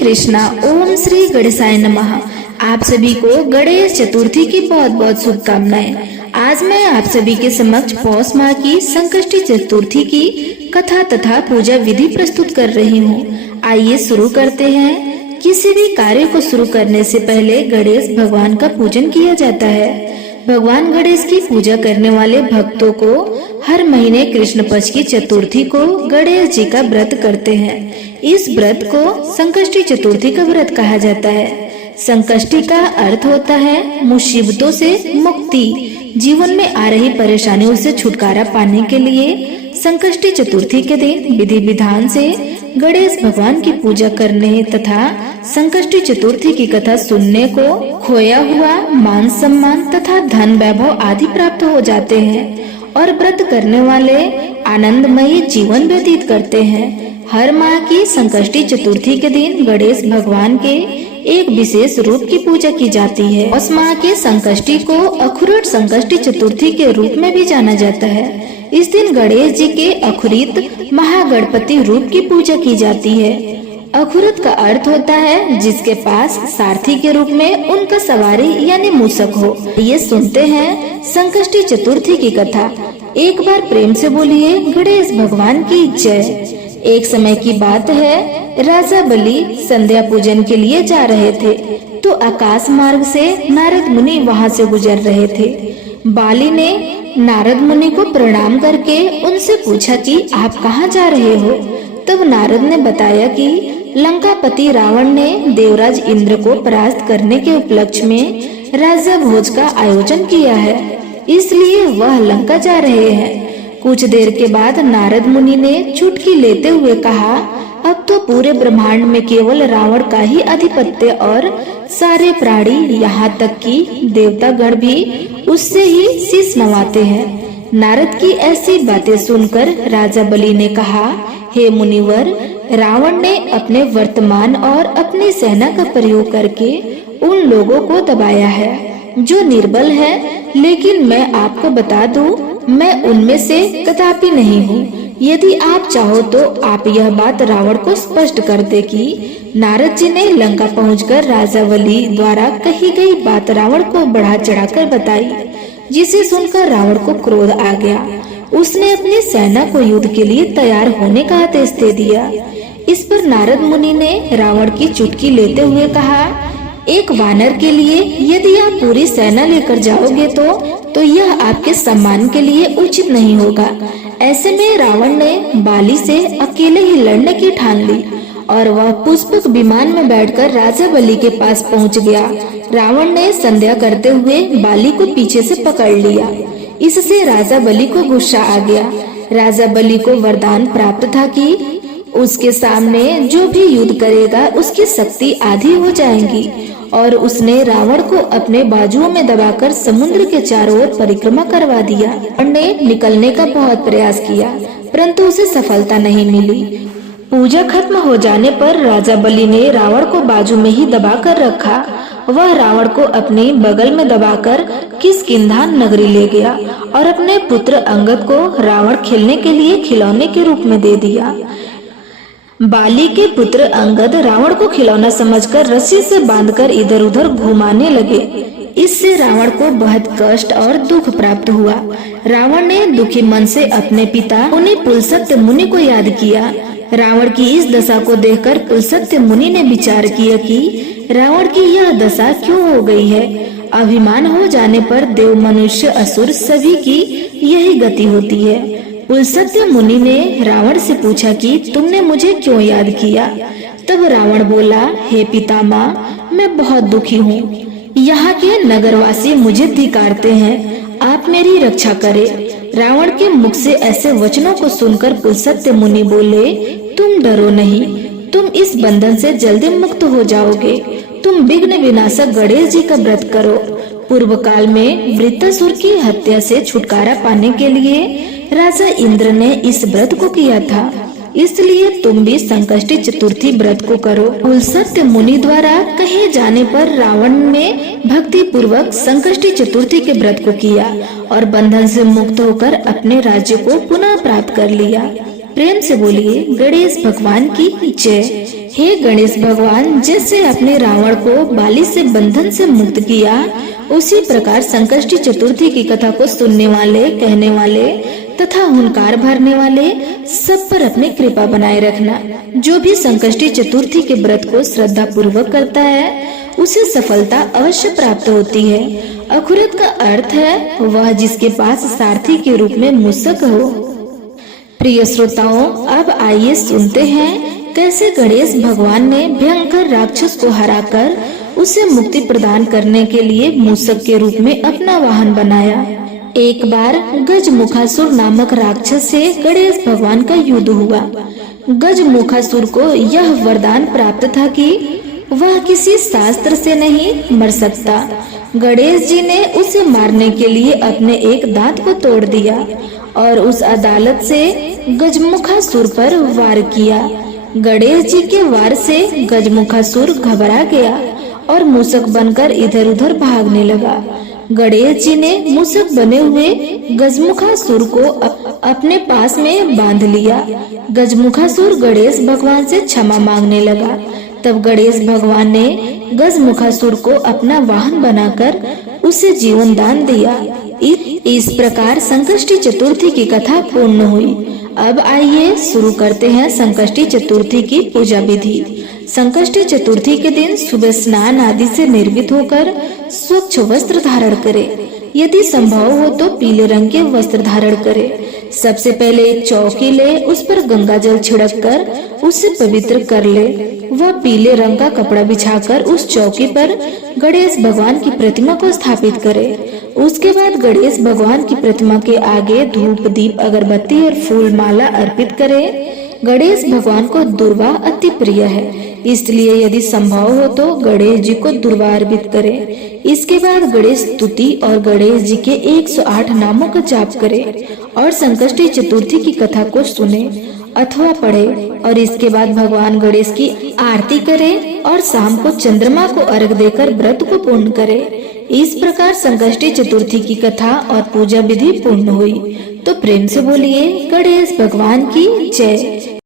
कृष्णा। ओम श्री गणेशाय नमः। आप सभी को गणेश चतुर्थी की बहुत बहुत शुभकामनाएं। आज मैं आप सभी के समक्ष पौष माह की संकष्टी चतुर्थी की कथा तथा पूजा विधि प्रस्तुत कर रही हूँ। आइए शुरू करते हैं। किसी भी कार्य को शुरू करने से पहले गणेश भगवान का पूजन किया जाता है। भगवान गणेश की पूजा करने वाले भक्तों को हर महीने कृष्ण पक्ष की चतुर्थी को गणेश जी का व्रत करते हैं। इस व्रत को संकष्टी चतुर्थी का व्रत कहा जाता है। संकष्टी का अर्थ होता है मुसीबतों से मुक्ति। जीवन में आ रही परेशानियों से छुटकारा पाने के लिए संकष्टी चतुर्थी के दिन विधि विधान से गणेश भगवान की पूजा करने तथा संकष्टी चतुर्थी की कथा सुनने को खोया हुआ मान सम्मान तथा धन वैभव आदि प्राप्त हो जाते हैं और व्रत करने वाले आनंदमयी जीवन व्यतीत करते हैं। हर माह की संकष्टी चतुर्थी के दिन गणेश भगवान के एक विशेष रूप की पूजा की जाती है। उस माह के संकष्टी को अखुरट संकष्टी चतुर्थी के रूप में भी जाना जाता है। इस दिन गणेश जी के अखुरित महागणपति रूप की पूजा की जाती है। अखुरत का अर्थ होता है जिसके पास सारथी के रूप में उनका सवारी यानी मूषक हो। ये सुनते हैं संकष्टी चतुर्थी की कथा। एक बार प्रेम से बोलिए गणेश भगवान की जय। एक समय की बात है, राजा बलि संध्या पूजन के लिए जा रहे थे तो आकाश मार्ग से नारद मुनि वहां से गुजर रहे थे। बाली ने नारद मुनि को प्रणाम करके उनसे पूछा कि आप कहाँ जा रहे हो। तब नारद ने बताया कि लंकापति रावण ने देवराज इंद्र को परास्त करने के उपलक्ष्य में राजा भोज का आयोजन किया है, इसलिए वह लंका जा रहे हैं। कुछ देर के बाद नारद मुनि ने चुटकी लेते हुए कहा, अब तो पूरे ब्रह्मांड में केवल रावण का ही आधिपत्य और सारे प्राणी यहाँ तक कि देवतागण भी उससे ही शीश नवाते हैं। नारद की ऐसी बातें सुनकर राजा बलि ने कहा, हे मुनिवर, रावण ने अपने वर्तमान और अपनी सेना का प्रयोग करके उन लोगों को दबाया है जो निर्बल है, लेकिन मैं आपको बता दूं, मैं उनमें से कदापि नहीं हूँ। यदि आप चाहो तो आप यह बात रावण को स्पष्ट कर दे कि नारद जी ने लंका पहुंचकर राजा बलि द्वारा कही गई बात रावण को बढ़ा चढ़ाकर बताई, जिसे सुनकर रावण को क्रोध आ गया। उसने अपनी सेना को युद्ध के लिए तैयार होने का आदेश दे दिया। इस पर नारद मुनि ने रावण की चुटकी लेते हुए कहा, एक वानर के लिए यदि आप पूरी सेना लेकर जाओगे तो यह आपके सम्मान के लिए उचित नहीं होगा। ऐसे में रावण ने बाली से अकेले ही लड़ने की ठान ली और वह पुष्पक विमान में बैठकर राजा बलि के पास पहुंच गया। रावण ने संध्या करते हुए बाली को पीछे से पकड़ लिया। इससे राजा बलि को गुस्सा आ गया। राजा बलि को वरदान प्राप्त था कि उसके सामने जो भी युद्ध करेगा उसकी शक्ति आधी हो जाएगी, और उसने रावण को अपने बाजुओं में दबाकर समुद्र के चारों ओर परिक्रमा करवा दिया। रावण ने निकलने का बहुत प्रयास किया, परंतु उसे सफलता नहीं मिली। पूजा खत्म हो जाने पर राजा बलि ने रावण को बाजू में ही दबा कर रखा। वह रावण को अपने बगल में दबाकर किष्किंधा नगरी ले गया और अपने पुत्र अंगद को रावण खेलने के लिए खिलौने के रूप में दे दिया। बाली के पुत्र अंगद रावण को खिलौना समझकर रस्सी से बांधकर इधर उधर घुमाने लगे। इससे रावण को बहुत कष्ट और दुख प्राप्त हुआ। रावण ने दुखी मन से अपने पिता मुनि पुलस्त्य मुनि को याद किया। रावण की इस दशा को देखकर पुलस्त्य मुनि ने विचार किया कि रावण की यह दशा क्यों हो गई है। अभिमान हो जाने पर देव मनुष्य असुर सभी की यही गति होती है। पुलस्त्य मुनि ने रावण से पूछा कि तुमने मुझे क्यों याद किया। तब रावण बोला, हे पितामह, मैं बहुत दुखी हूँ। यहाँ के नगरवासी मुझे धिक्कारते हैं, आप मेरी रक्षा करें। रावण के मुख से ऐसे वचनों को सुनकर पुलस्त्य मुनि बोले, तुम डरो नहीं, तुम इस बंधन से जल्दी मुक्त हो जाओगे। तुम विघ्न विनाशक गणेश जी का व्रत करो। पूर्व काल में वृत्रासुर की हत्या से छुटकारा पाने के लिए राजा इंद्र ने इस व्रत को किया था, इसलिए तुम भी संकष्टी चतुर्थी व्रत को करो। पुलस्त्य मुनि द्वारा कहे जाने पर रावण ने भक्ति पूर्वक संकष्टी चतुर्थी के व्रत को किया और बंधन से मुक्त होकर अपने राज्य को पुनः प्राप्त कर लिया। प्रेम से बोलिए गणेश भगवान की जय। हे गणेश भगवान, जैसे अपने रावण को बाली से बंधन से मुक्त किया, उसी प्रकार संकष्टी चतुर्थी की कथा को सुनने वाले, कहने वाले तथा हुंकार भरने वाले सब पर अपनी कृपा बनाए रखना। जो भी संकष्टी चतुर्थी के व्रत को श्रद्धा पूर्वक करता है उसे सफलता अवश्य प्राप्त होती है। अखुरत का अर्थ है वह जिसके पास सारथी के रूप में मूषक हो। प्रिय श्रोताओं, अब आइए सुनते हैं कैसे गणेश भगवान ने भयंकर राक्षस को हराकर उसे मुक्ति प्रदान करने के लिए मूषक के रूप में अपना वाहन बनाया। एक बार गजमुखासुर नामक राक्षस से गणेश भगवान का युद्ध हुआ। गजमुखासुर को यह वरदान प्राप्त था कि वह किसी शास्त्र से नहीं मर सकता। गणेश जी ने उसे मारने के लिए अपने एक दांत को तोड़ दिया और उस अदालत से गजमुखासुर पर वार किया। गणेश जी के वार से गजमुखासुर घबरा गया और मूषक बनकर इधर उधर भागने लगा। गणेश जी ने मूषक बने हुए गजमुखासुर को अपने पास में बांध लिया। गजमुखासुर गणेश भगवान से क्षमा मांगने लगा। तब गणेश भगवान ने गजमुखासुर को अपना वाहन बनाकर उसे जीवन दान दिया। इस प्रकार संकष्टी चतुर्थी की कथा पूर्ण हुई। अब आइए शुरू करते हैं संकष्टी चतुर्थी की पूजा विधि। संकष्टी चतुर्थी के दिन सुबह स्नान आदि से निर्मित होकर स्वच्छ वस्त्र धारण करें। यदि संभव हो तो पीले रंग के वस्त्र धारण करें। सबसे पहले एक चौकी ले, उस पर गंगा जल छिड़क कर उसे पवित्र कर ले। वह पीले रंग का कपड़ा बिछाकर उस चौकी पर गणेश भगवान की प्रतिमा को स्थापित करे। उसके बाद गणेश भगवान की प्रतिमा के आगे धूप, दीप, अगरबत्ती और फूल माला अर्पित करे। गणेश भगवान को दुर्वा अति प्रिय है, इसलिए यदि संभव हो तो गणेश जी को दुर्वा अर्पित करें। इसके बाद गणेश स्तुति और गणेश जी के 108 नामों का जाप करें और संकष्टी चतुर्थी की कथा को सुने अथवा पढ़े और इसके बाद भगवान गणेश की आरती करें और शाम को चंद्रमा को अर्घ देकर व्रत को पूर्ण करें। इस प्रकार संकष्टी चतुर्थी की कथा और पूजा विधि पूर्ण हुई। तो प्रेम से बोलिए गणेश भगवान की जय।